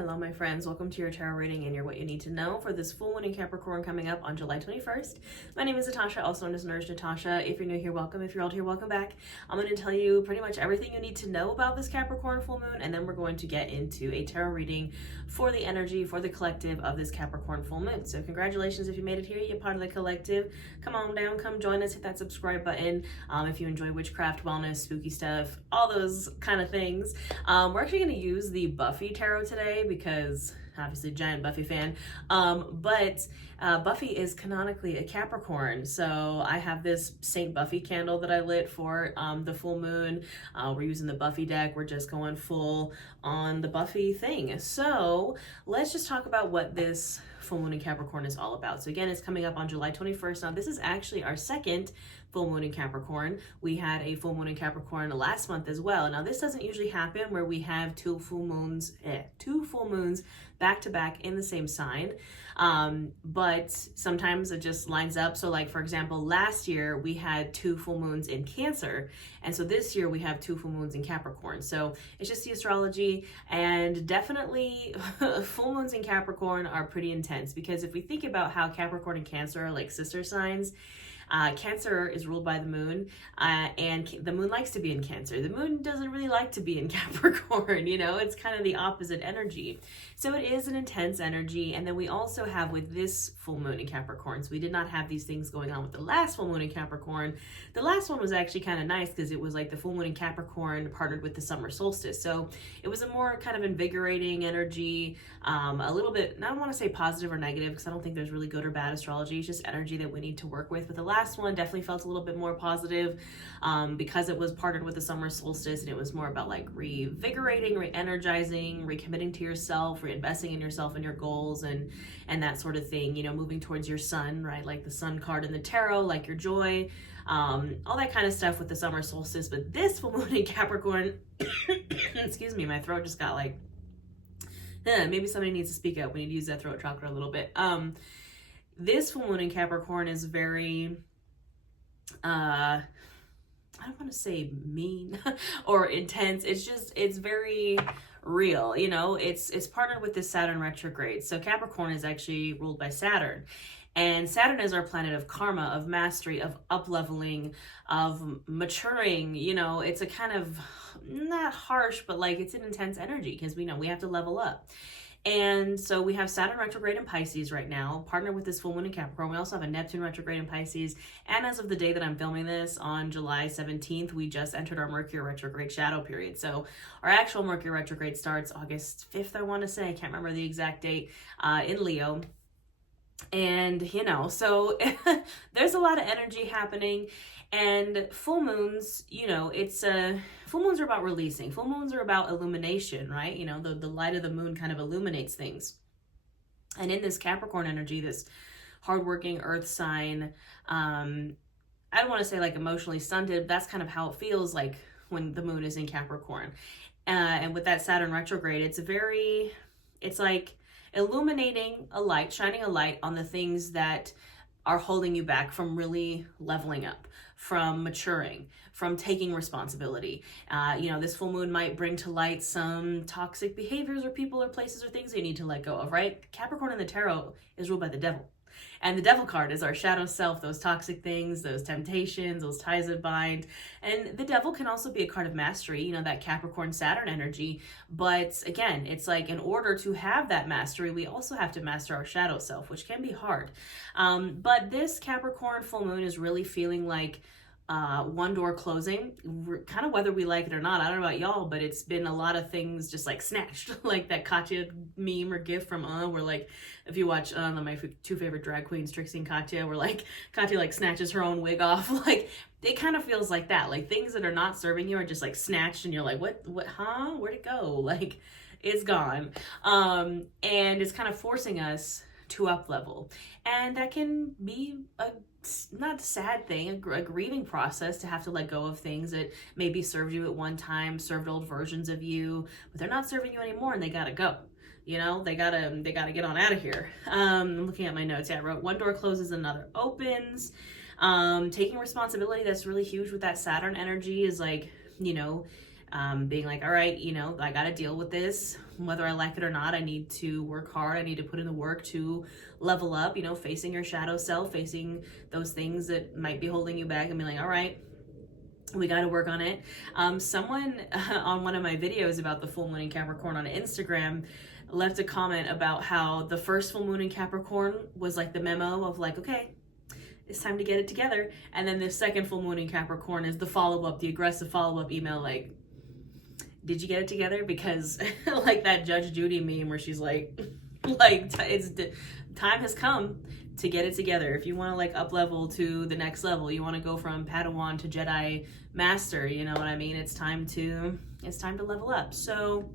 Hello, my friends. Welcome to your tarot reading and your what you need to know for this full moon in Capricorn coming up on July 21st. My name is Natasha, also known as Nourish Natasha. If you're new here, welcome. If you're old here, welcome back. I'm going to tell you pretty much everything you need to know about this Capricorn full moon, and then we're going to get into a tarot reading for the energy, for the collective of this Capricorn full moon. So congratulations if you made it here. You're part of the collective. Come on down, come join us, hit that subscribe button. If you enjoy witchcraft, wellness, spooky stuff, all those kind of things. We're actually going to use the Buffy tarot today because obviously giant Buffy fan, but Buffy is canonically a Capricorn. So I have this Saint Buffy candle that I lit for the full moon. We're using the Buffy deck. We're just going full on the Buffy thing. So let's just talk about what this full moon in Capricorn is all about. So again, it's coming up on July 21st. Now this is actually our second full moon in Capricorn. We had a full moon in Capricorn last month as well. Now this doesn't usually happen where we have two full moons back to back in the same sign. But sometimes it just lines up. So like, for example, last year we had two full moons in Cancer. And so this year we have two full moons in Capricorn. So it's just the astrology, and definitely full moons in Capricorn are pretty intense, because if we think about how Capricorn and Cancer are like sister signs, Cancer is ruled by the moon, and the moon likes to be in Cancer. The moon doesn't really like to be in Capricorn, you know, it's kind of the opposite energy. So it is an intense energy. And then we also have with this full moon in Capricorn, so we did not have these things going on with the last full moon in Capricorn. The last one was actually kind of nice because it was like the full moon in Capricorn partnered with the summer solstice. So it was a more kind of invigorating energy, a little bit, I don't want to say positive or negative because I don't think there's really good or bad astrology. It's just energy that we need to work with. But the last one definitely felt a little bit more positive because it was partnered with the summer solstice, and it was more about like revigorating, re-energizing, recommitting to yourself, reinvesting in yourself and your goals and that sort of thing, you know, moving towards your sun, right? Like the sun card in the tarot, like your joy, all that kind of stuff with the summer solstice. But this full moon in Capricorn, excuse me, my throat just got like, maybe somebody needs to speak up. We need to use that throat chakra a little bit. This full moon in Capricorn is very, I don't want to say mean or intense. It's very real, you know. It's partnered with the Saturn retrograde. So Capricorn is actually ruled by Saturn, and Saturn is our planet of karma, of mastery, of up-leveling, of maturing. You know, it's a kind of not harsh, but like it's an intense energy because we know we have to level up. And so we have Saturn retrograde in Pisces right now, partnered with this full moon in Capricorn. We also have a Neptune retrograde in Pisces. And as of the day that I'm filming this, on July 17th, we just entered our Mercury retrograde shadow period. So our actual Mercury retrograde starts August 5th, I want to say. I can't remember the exact date, in Leo. And, you know, so there's a lot of energy happening. And full moons, you know, full moons are about releasing. Full moons are about illumination, right? You know, the light of the moon kind of illuminates things. And in this Capricorn energy, this hardworking earth sign, I don't want to say like emotionally stunted, but that's kind of how it feels like when the moon is in Capricorn. And with that Saturn retrograde, it's like illuminating a light, shining a light on the things that are holding you back from really leveling up, from maturing, from taking responsibility. You know, this full moon might bring to light some toxic behaviors or people or places or things that you need to let go of, right? Capricorn in the tarot is ruled by the devil. And the devil card is our shadow self, those toxic things, those temptations, those ties that bind. And the devil can also be a card of mastery, you know, that Capricorn Saturn energy. But again, it's like in order to have that mastery, we also have to master our shadow self, which can be hard. But this Capricorn full moon is really feeling like one door closing, kind of whether we like it or not. I don't know about y'all, but it's been a lot of things just like snatched, like that Katya meme or gif from where like, if you watch my two favorite drag queens, Trixie and Katya, where like Katya like snatches her own wig off. Like it kind of feels like that, like things that are not serving you are just like snatched, and you're like, what, huh? Where'd it go? Like it's gone. And it's kind of forcing us to up level, and that can be a not a sad thing, a grieving process to have to let go of things that maybe served you at one time, served old versions of you, but they're not serving you anymore, and they gotta go. You know, they gotta get on out of here. I'm looking at my notes. Yeah, I wrote one door closes, another opens. Taking responsibility, that's really huge with that Saturn energy, is like, you know, being like, all right, you know, I got to deal with this. whether I like it or not, I need to work hard. I need to put in the work to level up, you know, facing your shadow self, facing those things that might be holding you back and be like, all right, we got to work on it. Someone on one of my videos about the full moon in Capricorn on Instagram left a comment about how the first full moon in Capricorn was like the memo of like, okay, it's time to get it together. And then the second full moon in Capricorn is the follow-up, the aggressive follow-up email, like, did you get it together? Because like that Judge Judy meme where she's like time has come to get it together. If you want to like up level to the next level, you want to go from Padawan to Jedi Master, you know what I mean? It's time to level up. So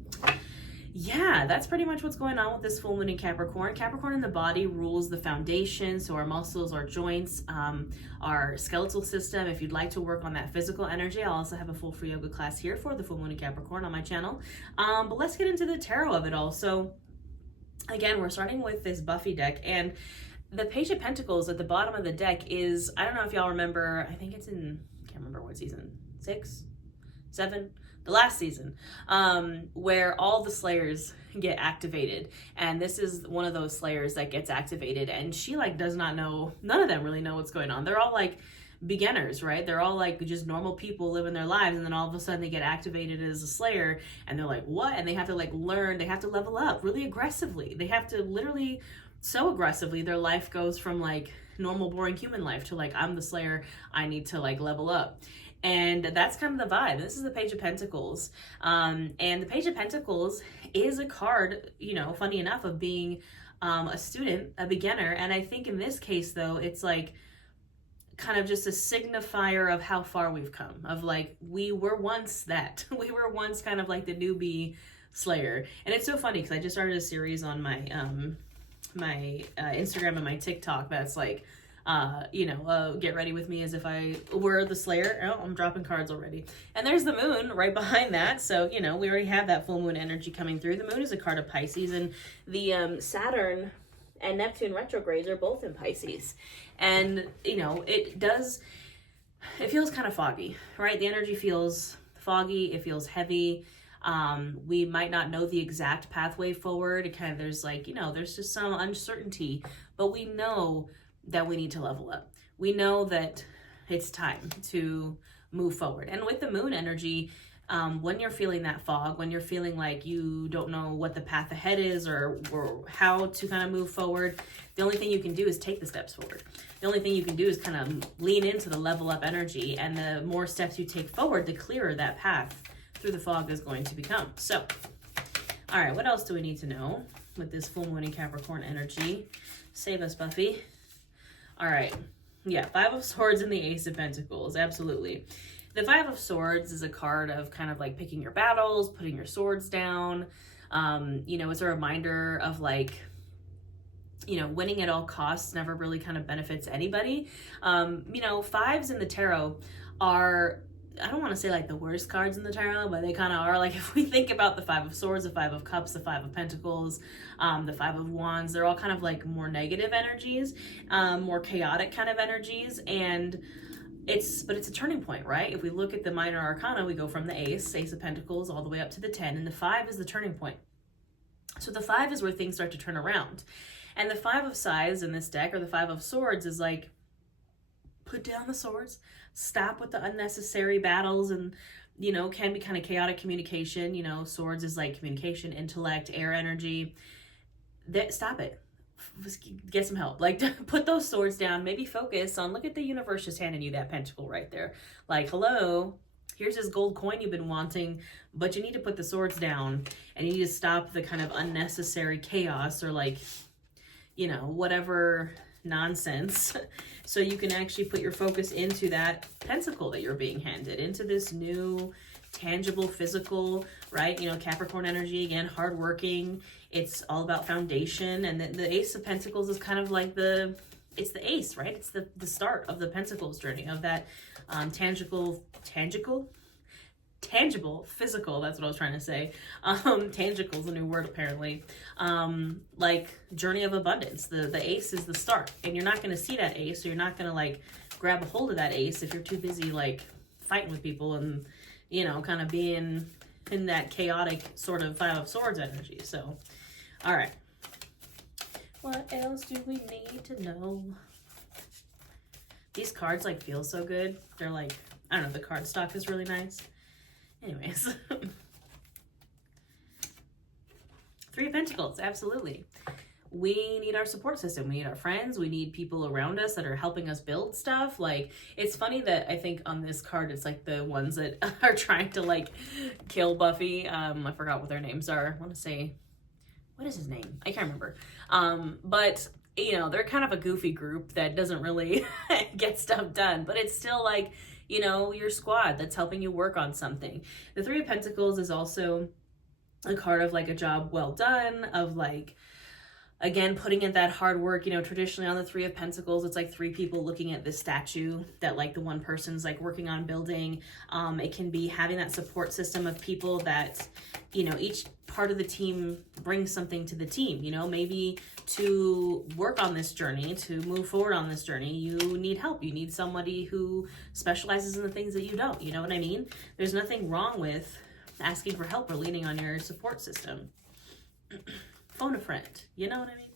yeah, that's pretty much what's going on with this full moon in Capricorn. Capricorn in the body rules the foundation, so our muscles, our joints, our skeletal system. If you'd like to work on that physical energy, I'll also have a full free yoga class here for the full moon in Capricorn on my channel. But let's get into the tarot of it all. So again, we're starting with this Buffy deck, and the Page of Pentacles at the bottom of the deck is, I don't know if y'all remember, I think it's in, can't remember what season, 6, 7, the last season, where all the Slayers get activated. And this is one of those Slayers that gets activated, and she like does not know, none of them really know what's going on. They're all like beginners, right? They're all like just normal people living their lives, and then all of a sudden they get activated as a Slayer, and they're like, what? And they have to like learn, they have to level up really aggressively. They have to literally, so aggressively, their life goes from like normal boring human life to like, I'm the Slayer, I need to like level up. And that's kind of the vibe. This is the Page of Pentacles. And the Page of Pentacles is a card, you know, funny enough, of being a student, a beginner. And I think in this case, though, it's like kind of just a signifier of how far we've come. Of like, we were once that. We were once kind of like the newbie Slayer. And it's so funny because I just started a series on my Instagram and my TikTok that's like, get ready with me as if I were the Slayer. Oh, I'm dropping cards already. And there's the moon right behind that. So, you know, we already have that full moon energy coming through. The moon is a card of Pisces, and the Saturn and Neptune retrogrades are both in Pisces. And, you know, it feels kind of foggy, right? The energy feels foggy. It feels heavy. We might not know the exact pathway forward. It kind of, there's like, you know, there's just some uncertainty, but we know that we need to level up. We know that it's time to move forward. And with the moon energy, when you're feeling that fog, when you're feeling like you don't know what the path ahead is or how to kind of move forward, the only thing you can do is take the steps forward. The only thing you can do is kind of lean into the level up energy, and the more steps you take forward, the clearer that path through the fog is going to become. So, all right, what else do we need to know with this full moon in Capricorn energy? Save us, Buffy. All right. Yeah, Five of Swords and the Ace of Pentacles. Absolutely. The Five of Swords is a card of kind of like picking your battles, putting your swords down. You know, it's a reminder of like, you know, winning at all costs never really kind of benefits anybody. You know, fives in the tarot are, I don't want to say like the worst cards in the tarot, but they kind of are. Like if we think about the Five of Swords, the Five of Cups, the Five of Pentacles, the Five of Wands, they're all kind of like more negative energies, more chaotic kind of energies. And but it's a turning point, right? If we look at the minor arcana, we go from the Ace of Pentacles, all the way up to the 10, and the 5 is the turning point. So the 5 is where things start to turn around. And the 5 of Scythes in this deck, or the 5 of Swords, is like, put down the swords, stop with the unnecessary battles, and, you know, can be kind of chaotic communication. You know, swords is like communication, intellect, air energy. Stop it. Get some help. Like, put those swords down, maybe focus on, look at the universe just handing you that pentacle right there. Like, hello, here's this gold coin you've been wanting, but you need to put the swords down, and you need to stop the kind of unnecessary chaos, or like, you know, whatever nonsense, so you can actually put your focus into that pentacle that you're being handed, into this new tangible physical, right? You know, Capricorn energy, again, hardworking. It's all about foundation. And the Ace of Pentacles is kind of like it's the ace, right? It's the start of the Pentacles journey, of that tangible, physical, that's what I was trying to say. Tangible is a new word, apparently. Like, journey of abundance. The ace is the start, and you're not going to see that ace, so you're not going to like grab a hold of that ace if you're too busy like fighting with people and, you know, kind of being in that chaotic sort of Five of Swords energy. So, all right. What else do we need to know? These cards like feel so good. They're like, I don't know, the card stock is really nice. Anyways. Three of Pentacles, absolutely. We need our support system. We need our friends. We need people around us that are helping us build stuff. Like, it's funny that I think on this card, it's like the ones that are trying to like kill Buffy. I forgot what their names are. I want to say, what is his name? I can't remember. But you know, they're kind of a goofy group that doesn't really get stuff done, but it's still like, you know, your squad that's helping you work on something. The Three of Pentacles is also a card of like a job well done, of like, again, putting in that hard work. You know, traditionally on the Three of Pentacles, it's like three people looking at this statue that like the one person's like working on building. It can be having that support system of people that, you know, each part of the team brings something to the team. You know, maybe to work on this journey, to move forward on this journey, you need help. You need somebody who specializes in the things that you don't. You know what I mean? There's nothing wrong with asking for help or leaning on your support system. Phone a friend, you know what I mean?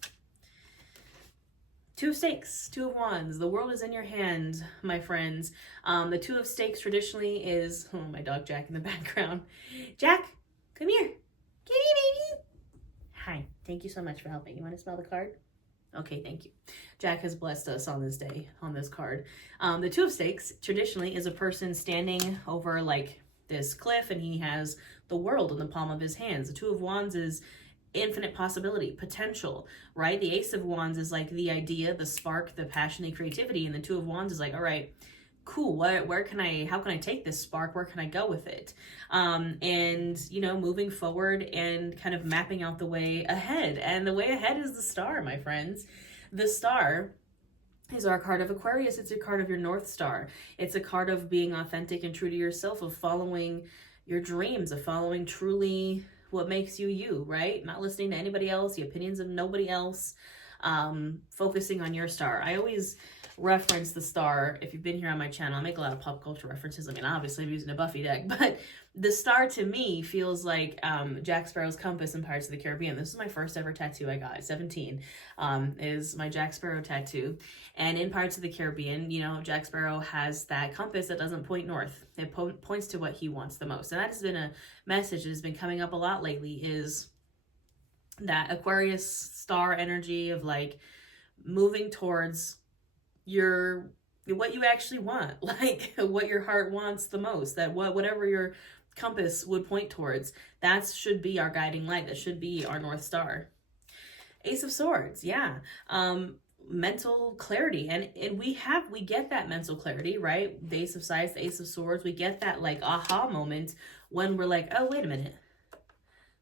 Two of Stakes, Two of Wands. The world is in your hand, my friends. The Two of Stakes traditionally is, oh, my dog Jack in the background. Jack, come here. Kitty baby. Hi, thank you so much for helping. You want to smell the card? Okay, thank you. Jack has blessed us on this day, on this card. The Two of Stakes traditionally is a person standing over like this cliff, and he has the world in the palm of his hands. The Two of Wands is infinite possibility, potential, right? The Ace of Wands is like the idea, the spark, the passion, the creativity, and the Two of Wands is like, all right, cool, how can I take this spark? Where can I go with it? And, you know, moving forward and kind of mapping out the way ahead. And the way ahead is the Star, my friends. The Star is our card of Aquarius. It's a card of your North Star. It's a card of being authentic and true to yourself, of following your dreams, of following truly what makes you you, right? Not listening to anybody else, the opinions of nobody else, focusing on your star. I always reference the Star. If you've been here on my channel, I make a lot of pop culture references. I mean, obviously I'm using a Buffy deck, but the Star to me feels like Jack Sparrow's compass in Pirates of the Caribbean. This is my first ever tattoo I got at 17, is my Jack Sparrow tattoo. And in Pirates of the Caribbean, you know, Jack Sparrow has that compass that doesn't point north. It points to what he wants the most. And that has been a message that has been coming up a lot lately, is that Aquarius star energy of like moving towards what you actually want, like what your heart wants the most, that whatever your compass would point towards, that should be our guiding light. That should be our North Star. Ace of Swords, yeah. Mental clarity, and we get that mental clarity, right? The Ace of Scythes, the Ace of Swords, we get that like aha moment when we're like, oh, wait a minute,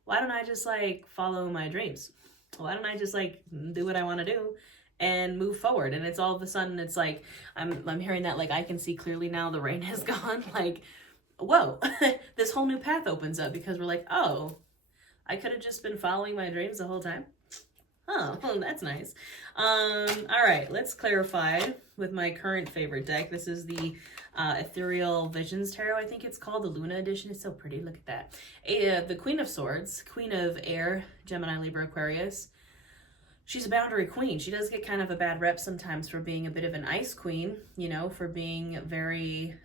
why don't I just like follow my dreams? Why don't I just like do what I want to do and move forward? And it's all of a sudden, it's like, I'm hearing that, like, I can see clearly now, the rain has gone, like, whoa, this whole new path opens up, because we're like, oh, I could have just been following my dreams the whole time. Oh, that's nice. All right, let's clarify with my current favorite deck. This is the Ethereal Visions Tarot, I think it's called, the Luna edition. It's so pretty, look at that. The Queen of Swords, Queen of Air, Gemini, Libra, Aquarius. She's a boundary queen. She does get kind of a bad rep sometimes for being a bit of an ice queen, you know, for being very,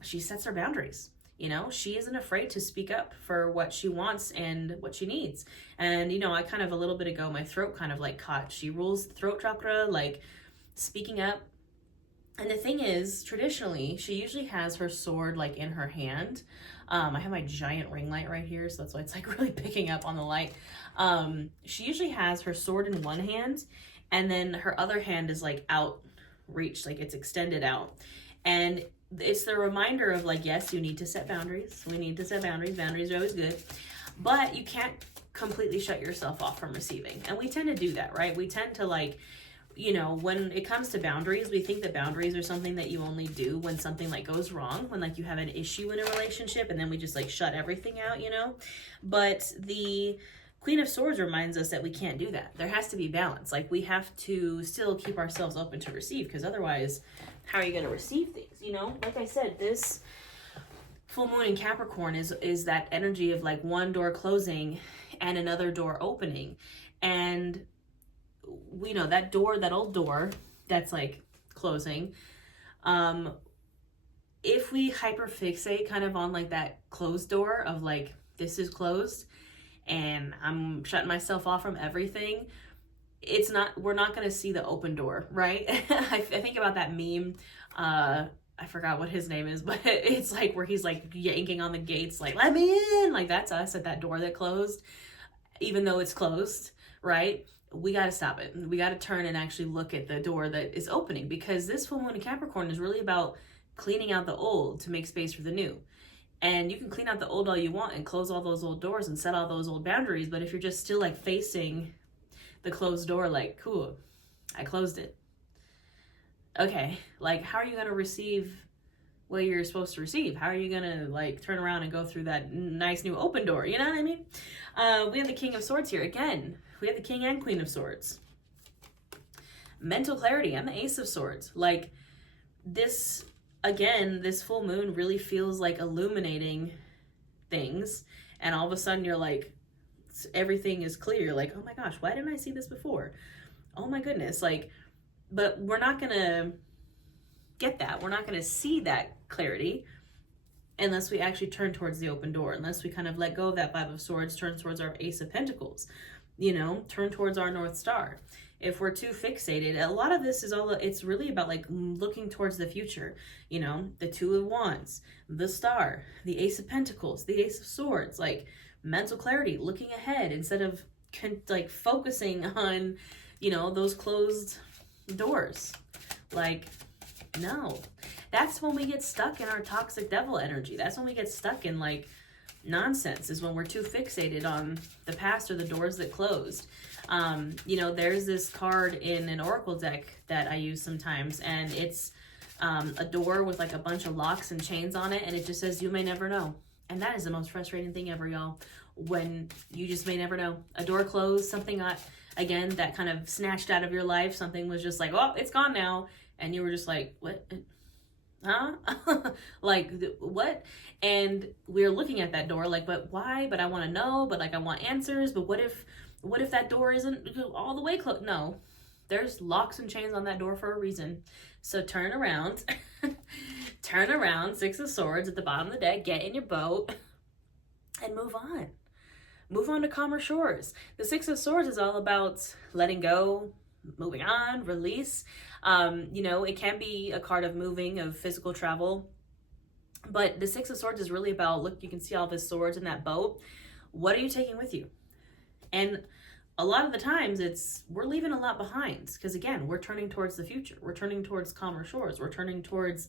she sets her boundaries. You know, she isn't afraid to speak up for what she wants and what she needs. And, you know, I kind of a little bit ago, my throat kind of like caught. She rules the throat chakra, like speaking up. And the thing is, traditionally, she usually has her sword like in her hand. I have my giant ring light right here, so that's why it's like really picking up on the light. She usually has her sword in one hand, and then her other hand is like outreached, like it's extended out. And it's the reminder of like, yes, you need to set boundaries. We need to set boundaries. Boundaries are always good, but you can't completely shut yourself off from receiving. And we tend to do that, right? We tend to like, you know, when it comes to boundaries, we think that boundaries are something that you only do when something like goes wrong, when like you have an issue in a relationship, and then we just like shut everything out, you know? But the Queen of Swords reminds us that we can't do that. There has to be balance. Like, we have to still keep ourselves open to receive, because otherwise, how are you going to receive things, you know? Like I said, this full moon in Capricorn is that energy of like one door closing and another door opening. And we know that door, that old door that's like closing, if we hyperfixate kind of on like that closed door of like, this is closed and I'm shutting myself off from everything, we're not going to see the open door, right? I think about that meme, I forgot what his name is, but it's like where he's like yanking on the gates, like, let me in. Like, that's us at that door that closed, even though it's closed, right? We got to stop it. We got to turn and actually look at the door that is opening, because this full moon in Capricorn is really about cleaning out the old to make space for the new. And you can clean out the old all you want and close all those old doors and set all those old boundaries. But if you're just still like facing the closed door, like, cool, I closed it. Okay, like, how are you going to receive what you're supposed to receive? How are you going to like turn around and go through that nice new open door? You know what I mean? We have the King of Swords here. Again, we have the King and Queen of Swords. Mental clarity and the Ace of Swords. Like, this, again, this full moon really feels like illuminating things. And all of a sudden you're like, everything is clear. You're like, oh my gosh, why didn't I see this before? Oh my goodness. Like, but we're not going to get that. We're not going to see that clarity unless we actually turn towards the open door, unless we kind of let go of that Five of Swords, turn towards our Ace of Pentacles, you know, turn towards our North Star. If we're too fixated, a lot of this is it's really about like looking towards the future, you know, the Two of Wands, the Star, the Ace of Pentacles, the Ace of Swords, like mental clarity, looking ahead instead of like focusing on, you know, those closed doors. Like, no, that's when we get stuck in our toxic devil energy. That's when we get stuck in like nonsense, is when we're too fixated on the past or the doors that closed. You know, there's this card in an oracle deck that I use sometimes, and it's a door with like a bunch of locks and chains on it, and it just says, you may never know. And that is the most frustrating thing ever, y'all, when you just may never know. A door closed, something got, again, that kind of snatched out of your life. Something was just like, oh, it's gone now. And you were just like, what? Huh? Like, what? And we're looking at that door like, but why? But I want to know, but like, I want answers. But what if that door isn't all the way closed? No, there's locks and chains on that door for a reason. So turn around, turn around, Six of Swords at the bottom of the deck, get in your boat and move on. Move on to calmer shores. The Six of Swords is all about letting go, moving on, release. You know, it can be a card of moving, of physical travel, but the Six of Swords is really about, look, you can see all the swords in that boat. What are you taking with you? And a lot of the times we're leaving a lot behind, because again, we're turning towards the future. We're turning towards calmer shores. We're turning towards,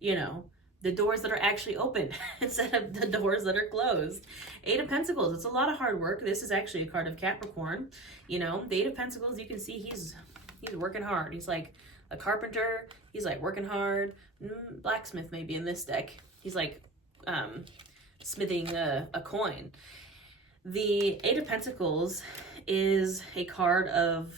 you know, the doors that are actually open instead of the doors that are closed. Eight of Pentacles, it's a lot of hard work. This is actually a card of Capricorn. You know, the Eight of Pentacles, you can see he's working hard. He's like a carpenter. He's like working hard. Blacksmith maybe in this deck. He's like smithing a coin. The Eight of Pentacles is a card of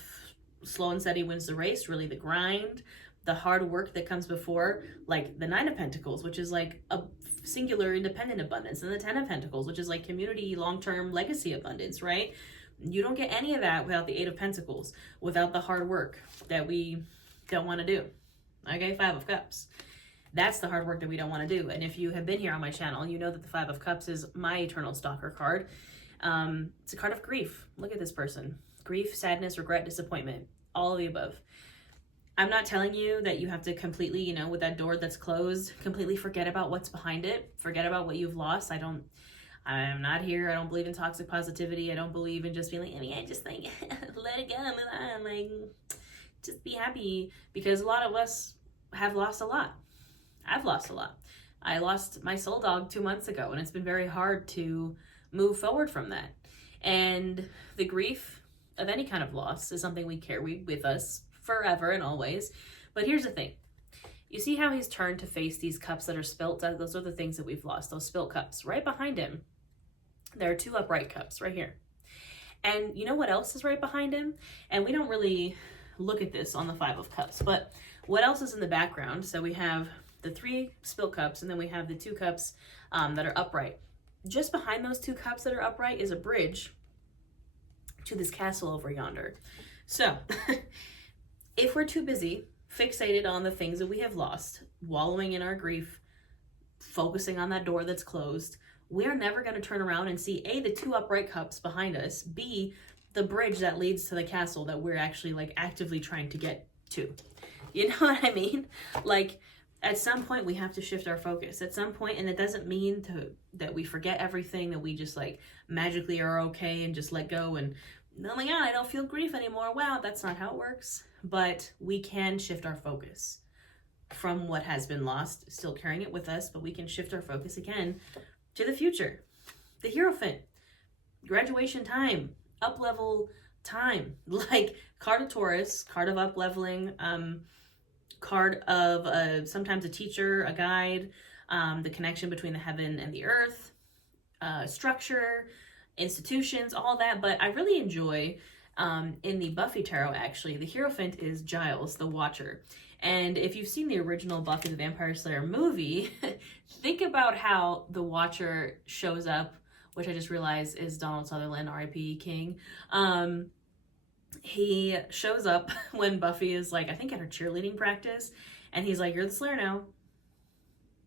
slow and steady wins the race, really the grind, the hard work that comes before, like the Nine of Pentacles, which is like a singular independent abundance, and the Ten of Pentacles, which is like community, long-term legacy abundance, right? You don't get any of that without the Eight of Pentacles, without the hard work that we don't want to do. Okay, Five of Cups. That's the hard work that we don't want to do. And if you have been here on my channel, you know that the Five of Cups is my eternal stalker card. It's a card of grief. Look at this person. Grief, sadness, regret, disappointment, all of the above. I'm not telling you that you have to completely, you know, with that door that's closed, completely forget about what's behind it. Forget about what you've lost. I'm not here. I don't believe in toxic positivity. I don't believe in just being like, I mean, I just like, let it go, move on, like, just be happy. Because a lot of us have lost a lot. I've lost a lot. I lost my soul dog 2 months ago, and it's been very hard to move forward from that. And the grief of any kind of loss is something we carry with us forever and always. But here's the thing. You see how he's turned to face these cups that are spilt? Those are the things that we've lost, those spilt cups. Right behind him, there are two upright cups right here. And you know what else is right behind him? And we don't really look at this on the Five of Cups, but what else is in the background? So we have the three spilt cups, and then we have the two cups that are upright. Just behind those 2 cups that are upright is a bridge to this castle over yonder. So if we're too busy, fixated on the things that we have lost, wallowing in our grief, focusing on that door that's closed, we're never going to turn around and see A, the 2 upright cups behind us, B, the bridge that leads to the castle that we're actually like actively trying to get to. You know what I mean? Like, at some point we have to shift our focus. At some point, and it doesn't mean that we forget everything, that we just like magically are okay and just let go and, oh my God, I don't feel grief anymore. Wow, that's not how it works. But we can shift our focus from what has been lost, still carrying it with us, but we can shift our focus again to the future. The Hierophant, graduation time, up level time, like card of Taurus, card of up leveling, card of sometimes a teacher, a guide, the connection between the heaven and the earth, structure, institutions, all that. But I really enjoy in the Buffy tarot, actually, the Hierophant is Giles, the Watcher. And if you've seen the original Buffy the Vampire Slayer movie, think about how the Watcher shows up, which I just realized is Donald Sutherland, R.I.P. King. He shows up when Buffy is like, I think at her cheerleading practice, and he's like, "You're the Slayer now.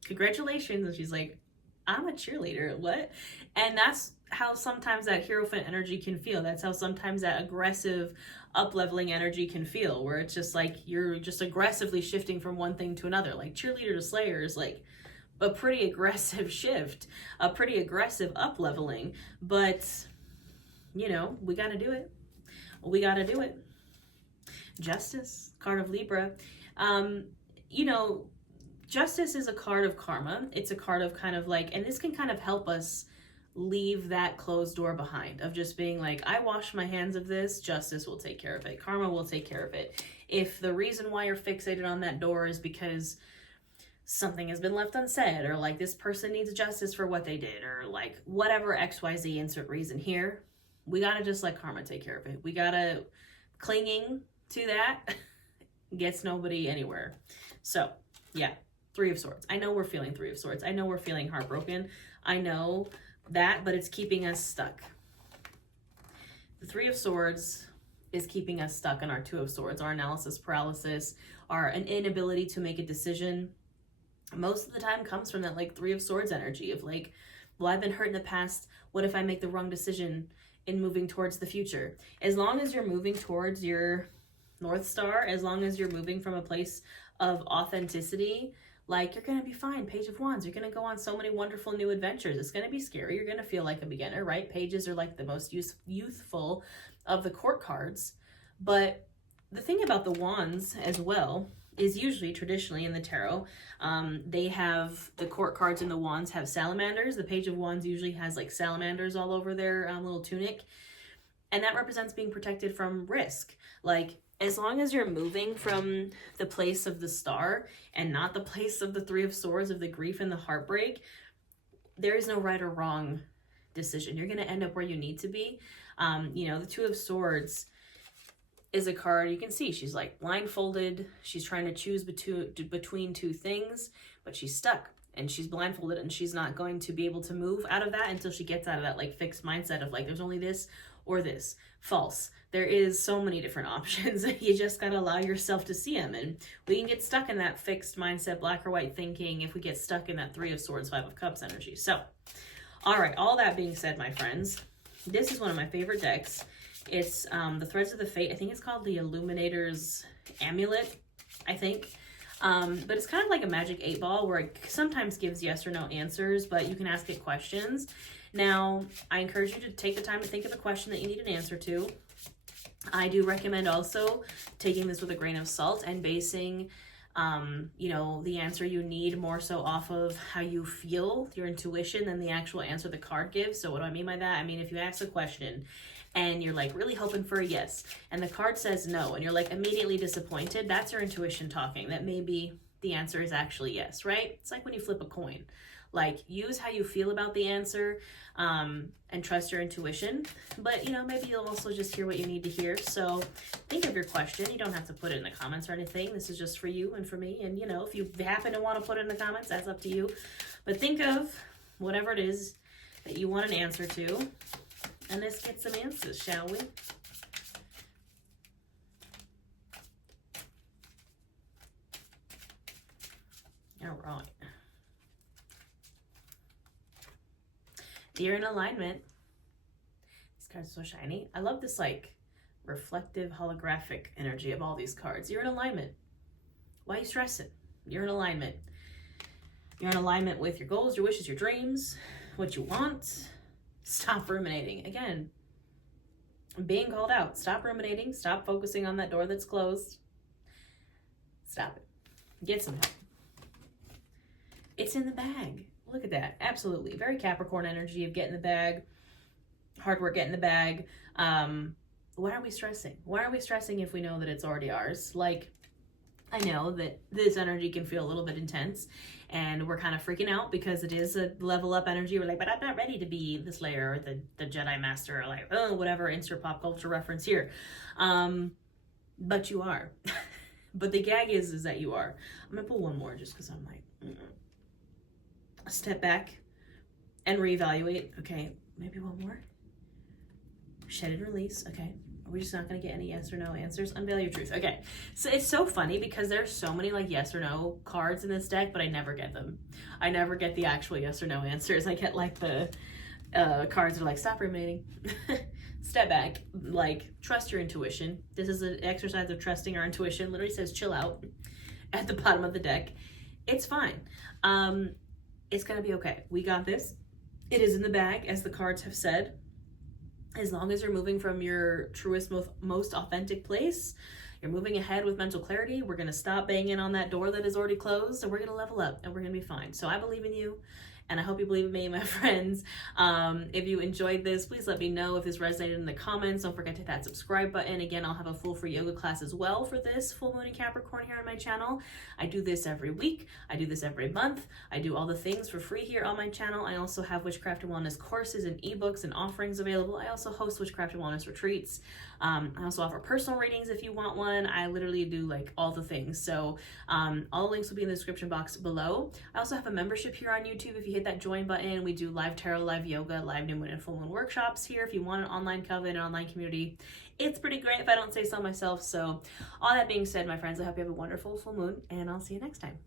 Congratulations." And she's like, "I'm a cheerleader, what?" And that's how sometimes that Hierophant energy can feel. That's how sometimes that aggressive up-leveling energy can feel, where it's just like you're just aggressively shifting from one thing to another. Like cheerleader to Slayer is like a pretty aggressive shift, a pretty aggressive up-leveling. But, you know, we got to do it. We got to do it. Justice, card of Libra. You know, Justice is a card of karma. It's a card of kind of like, and this can kind of help us leave that closed door behind, of just being like, I wash my hands of this, justice will take care of it, karma will take care of it. If the reason why you're fixated on that door is because something has been left unsaid, or like this person needs justice for what they did, or like whatever XYZ insert reason here, we gotta just let karma take care of it. We gotta, clinging to that gets nobody anywhere. So yeah, 3 of Swords. I know we're feeling 3 of Swords. I know we're feeling heartbroken. I know that, but it's keeping us stuck. The 3 of Swords is keeping us stuck in our 2 of Swords, our analysis paralysis, our an inability to make a decision. Most of the time comes from that like 3 of Swords energy of like, well, I've been hurt in the past. What if I make the wrong decision in moving towards the future? As long as you're moving towards your North Star, as long as you're moving from a place of authenticity, like, you're going to be fine. Page of Wands. You're going to go on so many wonderful new adventures. It's going to be scary. You're going to feel like a beginner, right? Pages are like the most youthful of the court cards. But the thing about the Wands as well is usually, traditionally in the tarot, they have the court cards and the Wands have salamanders. The Page of Wands usually has like salamanders all over their little tunic. And that represents being protected from risk. Like, as long as you're moving from the place of the Star and not the place of the 3 of Swords, of the grief and the heartbreak, there is no right or wrong decision. You're going to end up where you need to be. You know, the 2 of Swords is a card, you can see she's like blindfolded. She's trying to choose between 2 things, but she's stuck and she's blindfolded, and she's not going to be able to move out of that until she gets out of that like fixed mindset of like, there's only this or this. False. There is so many different options. You just got to allow yourself to see them. And we can get stuck in that fixed mindset, black or white thinking, if we get stuck in that 3 of Swords, 5 of Cups energy. So, all right, all that being said, my friends, this is one of my favorite decks. It's the Threads of the Fate. I think it's called the Illuminator's Amulet, I think. But it's kind of like a magic 8-ball where it sometimes gives yes or no answers, but you can ask it questions. Now, I encourage you to take the time to think of a question that you need an answer to. I do recommend also taking this with a grain of salt and basing, you know, the answer you need more so off of how you feel, your intuition, than the actual answer the card gives. So what do I mean by that? I mean, if you ask a question and you're like really hoping for a yes, and the card says no, and you're like immediately disappointed, that's your intuition talking. That maybe the answer is actually yes, right? It's like when you flip a coin. Like, use how you feel about the answer, and trust your intuition. But, you know, maybe you'll also just hear what you need to hear. So think of your question. You don't have to put it in the comments or anything. This is just for you and for me. And, you know, if you happen to want to put it in the comments, that's up to you. But think of whatever it is that you want an answer to. And let's get some answers, shall we? All right. You're in alignment. These cards are so shiny. I love this like reflective holographic energy of all these cards. You're in alignment. Why are you stressing? You're in alignment. You're in alignment with your goals, your wishes, your dreams, what you want. Stop ruminating. Again, being called out. Stop ruminating. Stop focusing on that door that's closed. Stop it. Get some help. It's in the bag. Look at that. Absolutely. Very Capricorn energy of get in the bag. Hard work, get in the bag. Why are we stressing? Why are we stressing if we know that it's already ours? Like, I know that this energy can feel a little bit intense and we're kind of freaking out because it is a level up energy. We're like, but I'm not ready to be the Slayer or the Jedi Master or like, oh, whatever, insert pop culture reference here. But you are. But the gag is that you are. I'm going to pull one more just because I'm like, step back and reevaluate. Okay, maybe one more. Shed and release. Okay. Are we just not going to get any yes or no answers? Unveil your truth. Okay. So it's so funny because there's so many like yes or no cards in this deck, but I never get them. I never get the actual yes or no answers. I get like the cards that are like, stop ruminating. Step back. Like, trust your intuition. This is an exercise of trusting our intuition. Literally says chill out at the bottom of the deck. It's fine. It's going to be okay. We got this. It is in the bag, as the cards have said. As long as you're moving from your truest, most authentic place, you're moving ahead with mental clarity. We're going to stop banging on that door that is already closed, and we're going to level up, and we're going to be fine. So I believe in you, and I hope you believe in me, my friends. If you enjoyed this, please let me know if this resonated in the comments. Don't forget to hit that subscribe button. Again, I'll have a full free yoga class as well for this full moon in Capricorn here on my channel. I do this every week. I do this every month. I do all the things for free here on my channel. I also have Witchcraft and Wellness courses and ebooks and offerings available. I also host Witchcraft and Wellness retreats. I also offer personal readings if you want one. I literally do like all the things. So all the links will be in the description box below. I also have a membership here on YouTube. If you hit that join button, we do live tarot, live yoga, live new moon and full moon workshops here. If you want an online coven, an online community, it's pretty great if I don't say so myself. So all that being said, my friends, I hope you have a wonderful full moon, and I'll see you next time.